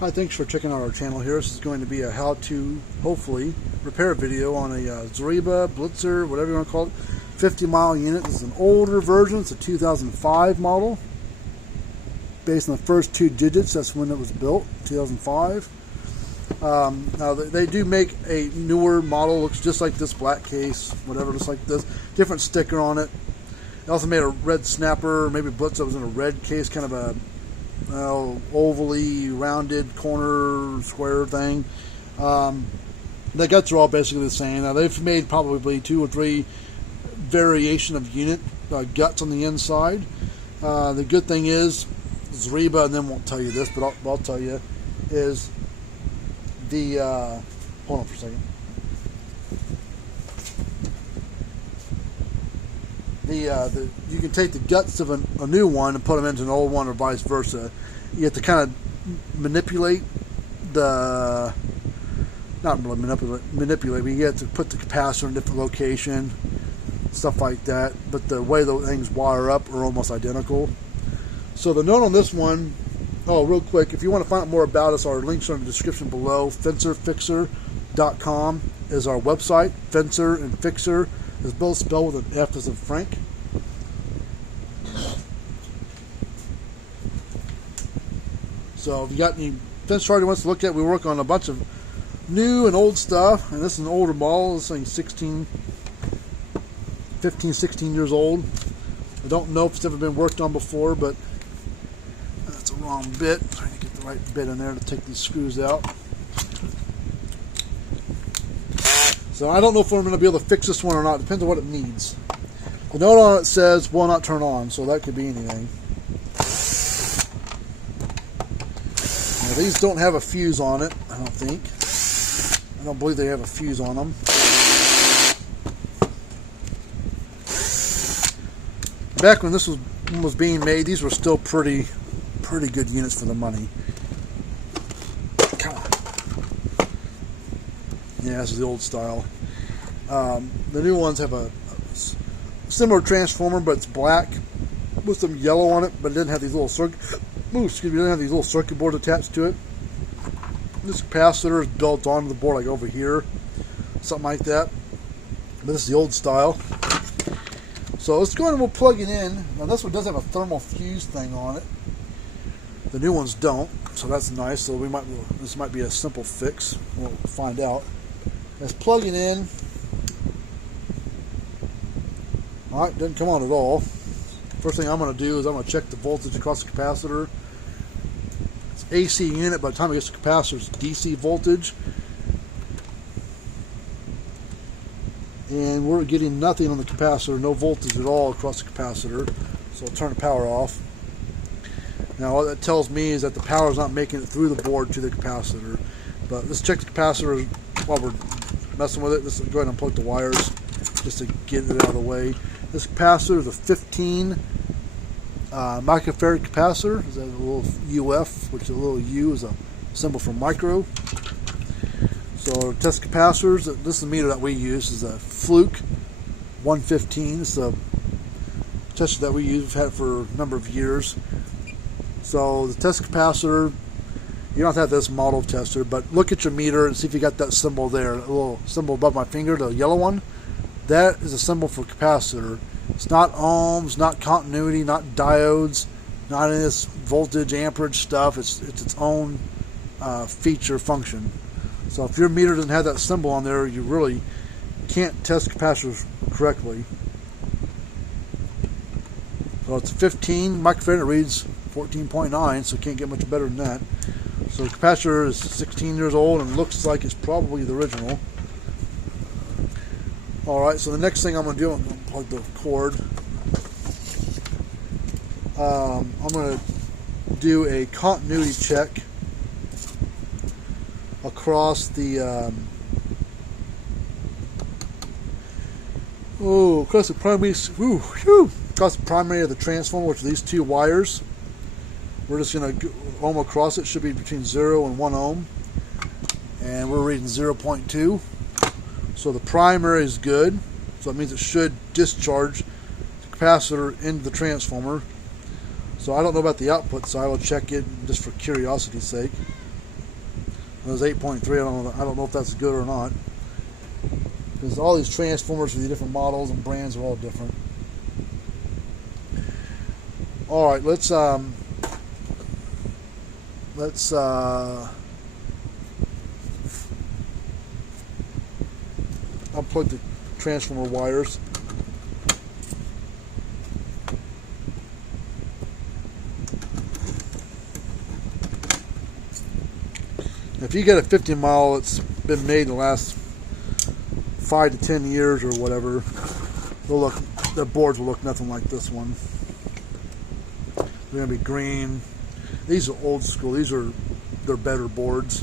Hi, thanks for checking out our channel here. This is going to be a how-to, hopefully, repair video on a Zareba Blitzer, whatever you want to call it, 50-mile unit. This is an older version. It's a 2005 model. Based on the first two digits, that's when it was built, 2005. Now, they do make a newer model. Looks just like this, black case, whatever, just like this. Different sticker on it. They also made a red snapper, maybe Blitzer was in a red case, kind of a ovally rounded corner square thing. The guts are all basically the same. Now they've made probably 2 or 3 variation of unit guts on the inside. The good thing is Zareba, and then won't tell you this, but I'll tell you, is the hold on for a second. You can take the guts of a new one and put them into an old one, or vice versa. You have to kind of manipulate not really manipulate, but you have to put the capacitor in a different location, stuff like that. But the way the things wire up are almost identical. So the note on this one, real quick, if you want to find out more about us, our links are in the description below. FencerFixer.com is our website. Fencer and Fixer is both spelled with an F as in Frank. So if you got any fence chart you want to look at, we work on a bunch of new and old stuff. And this is an older model. This thing's 15, 16 years old. I don't know if it's ever been worked on before, but that's a wrong bit. I'm trying to get the right bit in there to take these screws out. So I don't know if we're going to be able to fix this one or not. Depends on what it needs. The note on it says will not turn on, so that could be anything. Now, these don't have a fuse on it, I don't think. I don't believe they have a fuse on them. Back when this was being made, these were still pretty good units for the money. Come on. Yeah, this is the old style. The new ones have a similar transformer, but it's black with some yellow on it, but it didn't have these little circuit boards attached to it. This capacitor is built onto the board, like over here, something like that. But this is the old style. So let's go ahead and we'll plug it in. Now this one does have a thermal fuse thing on it. The new ones don't, so that's nice. So this might be a simple fix. We'll find out. Let's plug it in. Alright, doesn't come on at all. First thing I'm going to do is I'm going to check the voltage across the capacitor. It's AC unit. By the time it gets to the capacitor, it's DC voltage. And we're getting nothing on the capacitor, no voltage at all across the capacitor. So I'll turn the power off. Now what that tells me is that the power is not making it through the board to the capacitor. But let's check the capacitor while we're messing with it. Let's go ahead and unplug the wires just to get it out of the way. This capacitor is a 15 microfarad capacitor. It's a little UF, which is a little U is a symbol for micro. So test capacitors. This is the meter that we use. This is a Fluke 115. It's a tester that we use. We've had it for a number of years. So the test capacitor. You don't have to have this model tester, but look at your meter and see if you got that symbol there. A little symbol above my finger, the yellow one. That is a symbol for capacitor. It's not ohms, not continuity, not diodes, not any of this voltage, amperage stuff. It's its own feature function. So if your meter doesn't have that symbol on there, you really can't test capacitors correctly. So it's 15 microfarad. It reads 14.9, so it can't get much better than that. So the capacitor is 16 years old and looks like it's probably the original. Alright, so the next thing I'm going to do, I'm going to plug the cord. I'm going to do a continuity check across the across the primary of the transformer, which are these 2 wires. We're just going to ohm across it. Should be between 0 and 1 ohm, and we're reading 0.2. So the primary is good, so that means it should discharge the capacitor into the transformer. So I don't know about the output, so I will check it just for curiosity's sake. There's 8.3. I don't know if that's good or not, because all these transformers for the different models and brands are all different. All right, let's unplug the transformer wires. If you get a 50 mile that's been made in the last 5 to 10 years or whatever, the boards will look nothing like this one. They're going to be green. These are old school. They're better boards.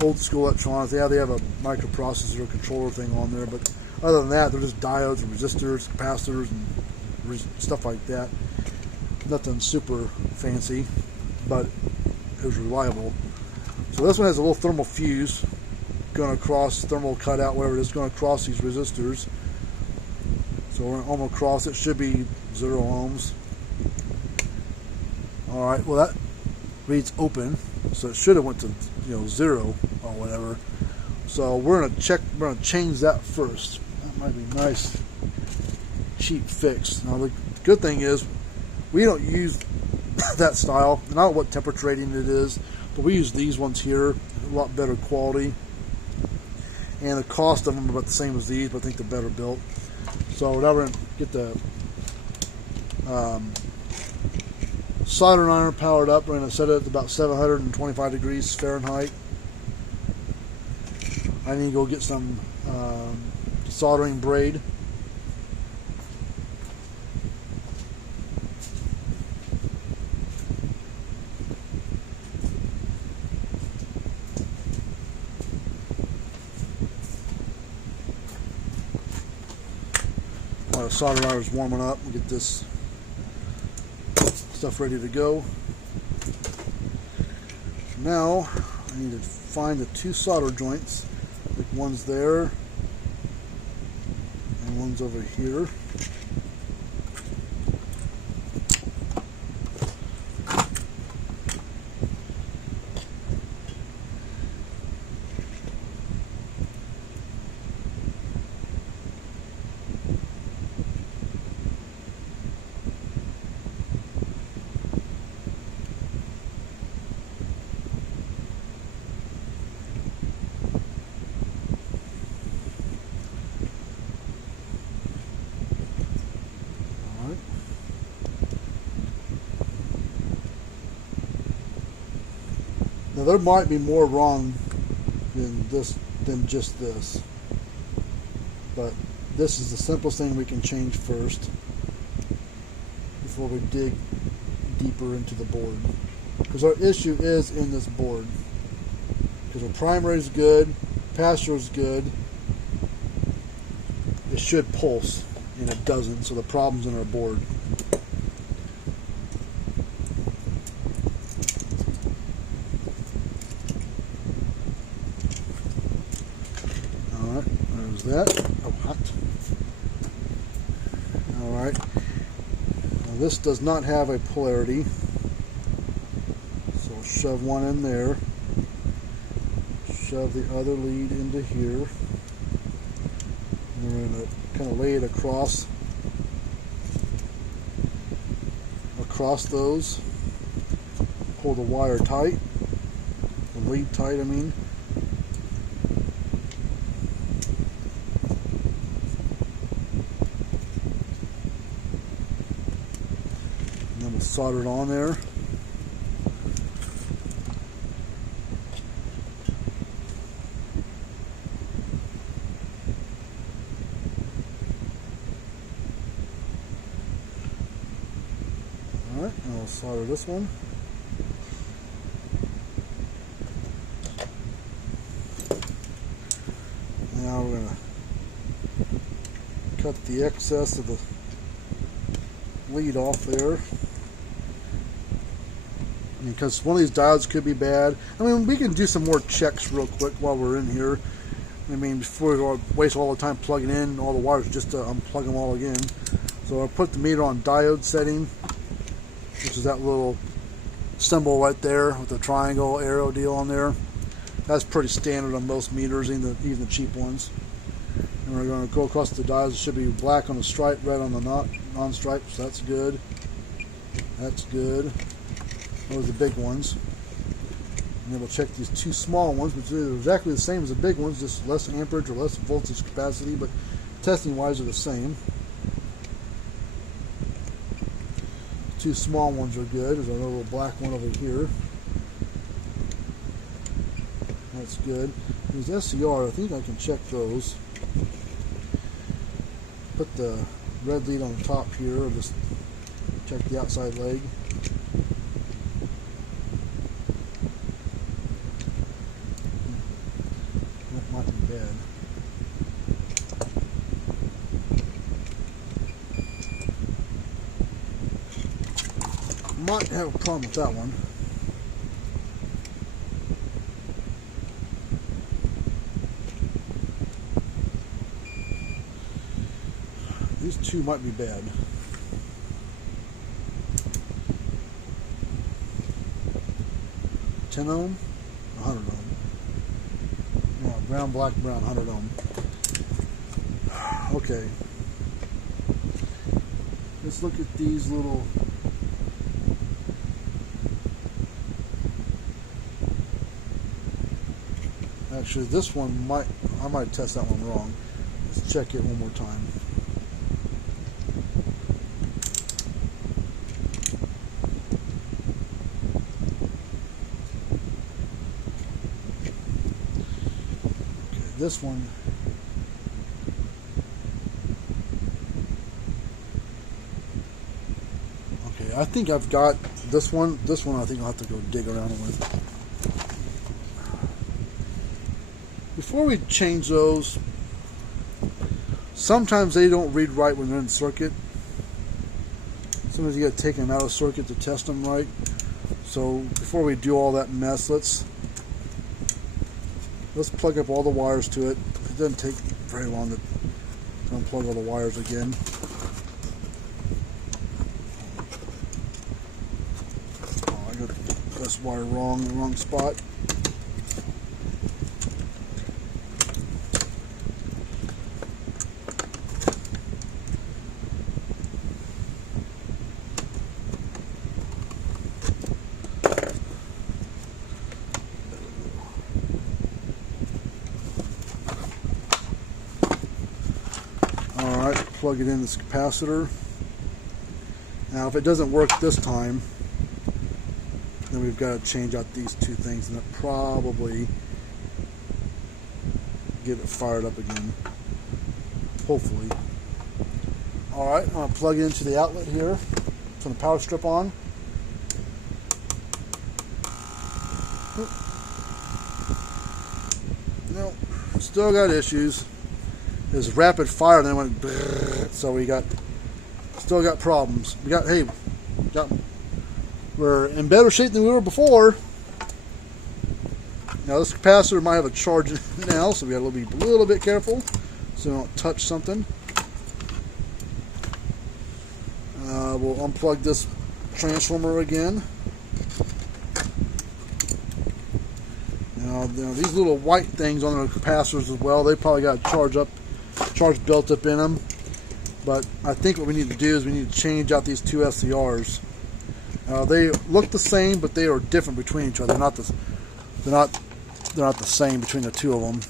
Old school electronics. Yeah, they have a microprocessor or controller thing on there, but other than that, they're just diodes and resistors, capacitors, and stuff like that. Nothing super fancy, but it was reliable. So this one has a little thermal fuse going across, thermal cutout, whatever it is, going across these resistors. So we're almost across. It should be 0 ohms. All right. Well, that reads open, so it should have went to 0 or whatever. So we're gonna check. We're gonna change that first. That might be a nice, cheap fix. Now the good thing is we don't use that style, and I don't know what temperature rating it is, but we use these ones here, a lot better quality, and the cost of them are about the same as these, but I think they're better built. So now we're gonna get the soldering iron powered up. We're gonna set it at about 725 degrees Fahrenheit. I need to go get some soldering braid. While the soldering iron is warming up, we'll get this stuff ready to go. Now I need to find the 2 solder joints. Like one's there and one's over here. Now there might be more wrong than just this, but this is the simplest thing we can change first before we dig deeper into the board. Because our issue is in this board. Because our primary is good, capacitor is good, it should pulse, and it doesn't. So the problem's in our board. That. Oh, hot. Alright. Now this does not have a polarity. So I'll shove one in there. Shove the other lead into here. And we're going to kind of lay it across those. Pull the wire tight. The lead tight, I mean. Solder it on there. Alright, and I'll solder this one. Now we're going to cut the excess of the lead off there. Because one of these diodes could be bad. I mean, we can do some more checks real quick while we're in here. I mean, before we waste all the time plugging in all the wires, just to unplug them all again. So I'll put the meter on diode setting, which is that little symbol right there with the triangle arrow deal on there. That's pretty standard on most meters, even the cheap ones. And we're going to go across the diodes. It should be black on the stripe, red on the non-stripe, so that's good. That's good. Those are the big ones. And then we'll check these two small ones, which are exactly the same as the big ones, just less amperage or less voltage capacity, but testing-wise are the same. The two small ones are good. There's another little black one over here. That's good. These SCR, I think I can check those. Put the red lead on the top here, or just check the outside leg. That might be bad. Might have a problem with that one. These two might be bad. $10 ohm, 100 ohm. Oh, brown, black, brown, 100 ohm. Okay. Let's look at these little. Actually, this one I might test that one wrong. Let's check it one more time. This one, okay, I think I've got this one. This one I think I'll have to go dig around with. Before we change those, sometimes they don't read right when they're in circuit. Sometimes you got to take them out of circuit to test them right. So before we do all that mess, let's plug up all the wires to it. It doesn't take very long to unplug all the wires again. Oh, I got this wire wrong, in the wrong spot. Plug it in this capacitor. Now if it doesn't work this time, then we've got to change out these two things, and that probably get it fired up again, hopefully. Alright, I'm going to plug it into the outlet here. Turn the power strip on. No, still got issues. There's rapid fire, and then went brrr, so we still got problems. We're in better shape than we were before. Now this capacitor might have a charge in it now, so we got to be a little bit careful so we don't touch something. We'll unplug this transformer again. Now these little white things on the capacitors as well, they probably got charge built up in them, but I think what we need to do is we need to change out these two SCRs. They look the same, but they are different between each other. They're not the same between the two of them.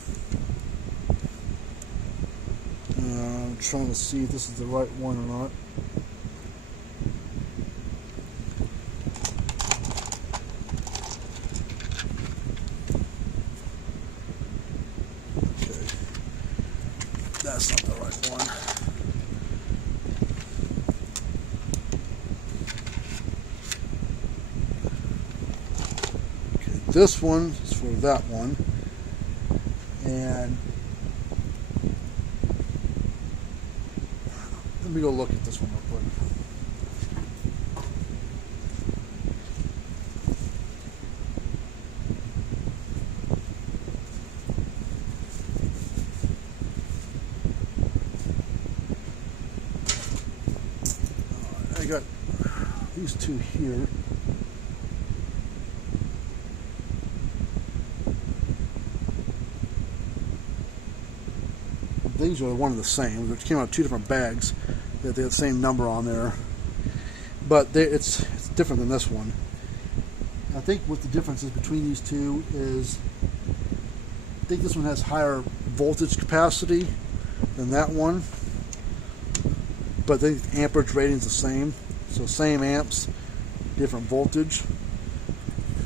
I'm trying to see if this is the right one or not. That's not the right one. Okay, this one is for that one. And let me go look at this one real quick. I got these two here. these are one and the same. It came out of two different bags. They had the same number on there, but it's different than this one. I think what the difference is between these two is, I think this one has higher voltage capacity than that one, but the amperage rating is the same. So same amps, different voltage.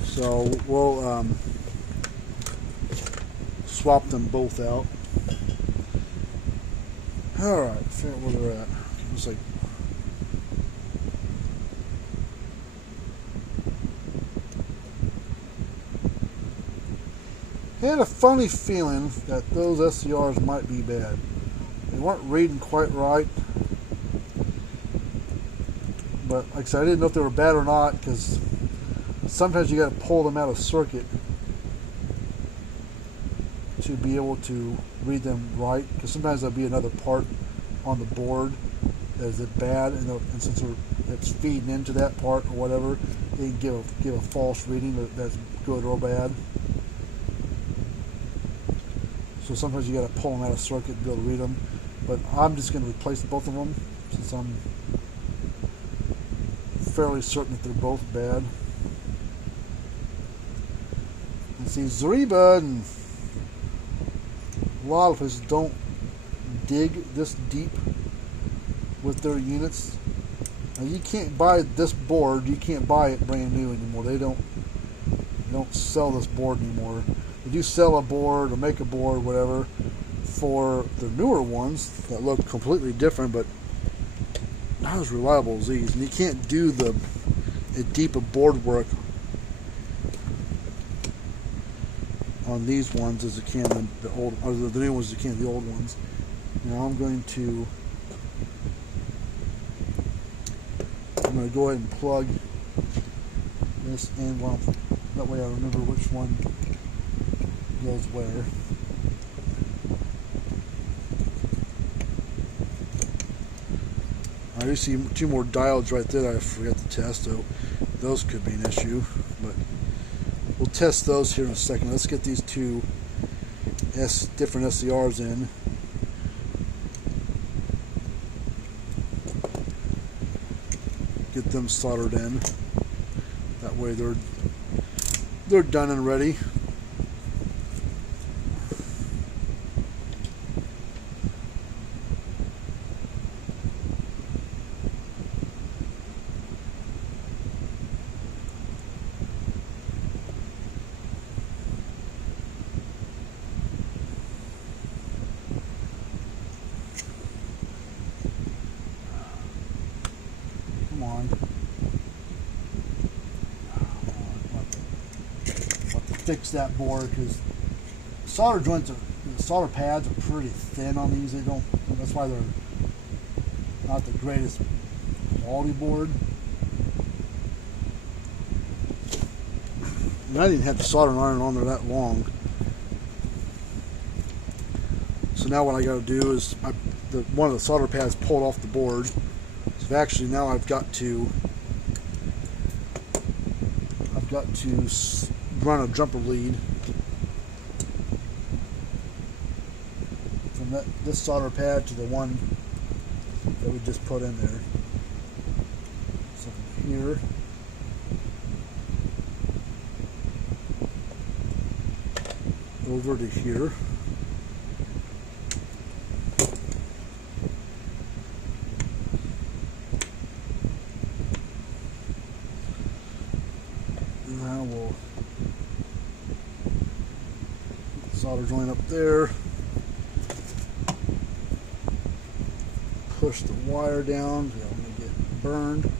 So we'll swap them both out. All right, figure out where they're at. Looks like I had a funny feeling that those SCRs might be bad. They weren't reading quite right. But like I said, I didn't know if they were bad or not, because sometimes you got to pull them out of circuit to be able to read them right. Because sometimes there'll be another part on the board that is bad, and since it's feeding into that part or whatever, they can give a false reading that's good or bad. So sometimes you got to pull them out of circuit to be able to read them. But I'm just going to replace both of them, since I'm fairly certain that they're both bad. And see, Zareba and a lot of places don't dig this deep with their units. Now, you can't buy this board. You can't buy it brand new anymore. They don't sell this board anymore. They do sell a board or make a board, whatever, for the newer ones that look completely different, but not as reliable as these. And you can't do the deep of board work on these ones as you can the old, or the new ones as you can the old ones. Now I'm going to go ahead and plug this in. Well, that way I remember which one goes where. I do see two more diodes right there that I forgot to test, so those could be an issue, but we'll test those here in a second. Let's get these two different SCRs in. Get them soldered in. That way they're done and ready. Fix that board, because solder joints the solder pads are pretty thin on these. That's why they're not the greatest quality board. And I didn't have the soldering iron on there that long. So now what I got to do is one of the solder pads pulled off the board. So actually now I've got to run a jumper lead from this solder pad to the one that we just put in there. So from here over to here. Now we'll solder joint up there, push the wire down, don't want to get burned.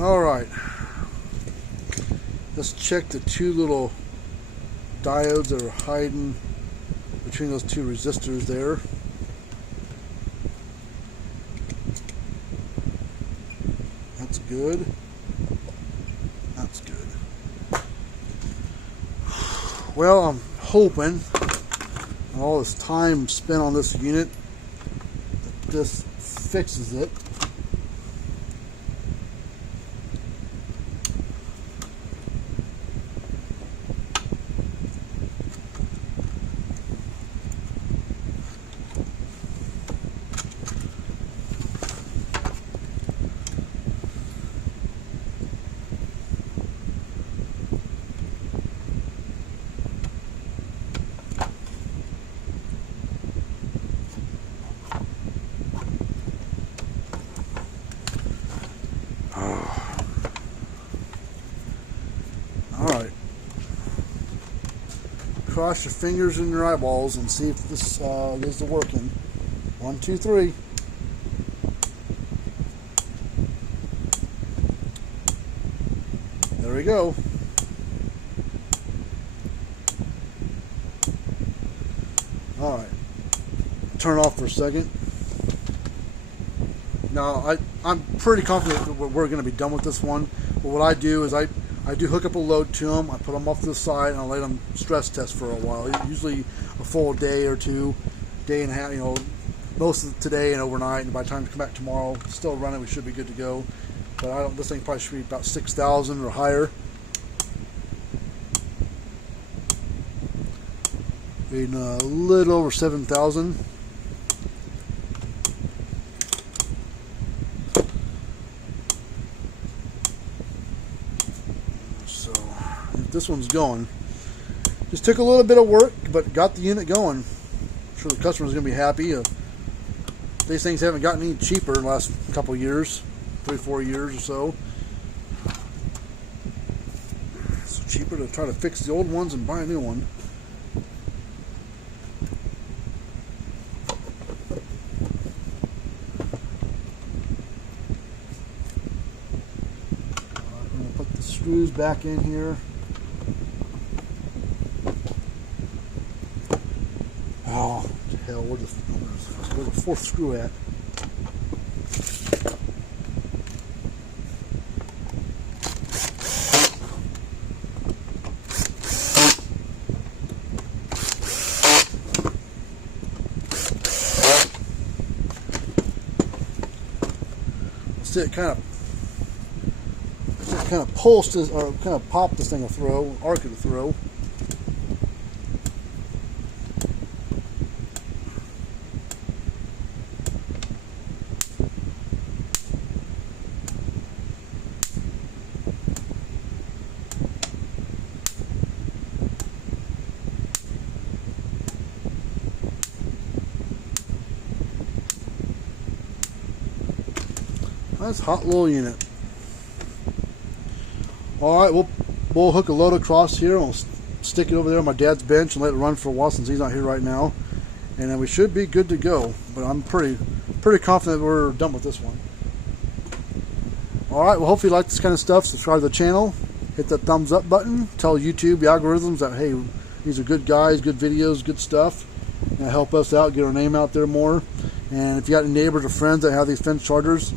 Alright, let's check the two little diodes that are hiding between those two resistors there. That's good. That's good. Well, I'm hoping all this time spent on this unit that this fixes it. Alright. Cross your fingers and your eyeballs and see if this is working. 1, 2, 3. There we go. Alright. Turn it off for a second. Now, I'm pretty confident that we're going to be done with this one. But what I do is I do hook up a load to them. I put them off to the side and I let them stress test for a while. Usually a full day or two, day and a half, you know, most of today and overnight. And by the time we come back tomorrow, still running, we should be good to go. But this thing probably should be about 6,000 or higher. Being a little over 7,000. So if this one's going, just took a little bit of work, but got the unit going. I'm sure the customer's going to be happy. These things haven't gotten any cheaper in the last couple of years, 3-4 years or so. It's cheaper to try to fix the old ones and buy a new one. I'm going to put the screws back in here. Oh, what the hell, where's the fourth screw at? See, it kind of pulsed this, or kind of popped this thing a throw, arc it a throw. Nice hot little unit. Alright, we'll hook a load across here and we'll stick it over there on my dad's bench and let it run for a while since he's not here right now. And then we should be good to go. But I'm pretty confident we're done with this one. Alright, well hopefully you like this kind of stuff. Subscribe to the channel. Hit that thumbs up button. Tell YouTube, the algorithms, that hey, these are good guys, good videos, good stuff. And help us out, get our name out there more. And if you got any neighbors or friends that have these fence chargers,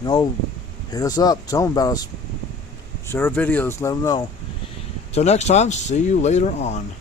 you know, hit us up, tell them about us, share our videos, let them know. Till next time, see you later on.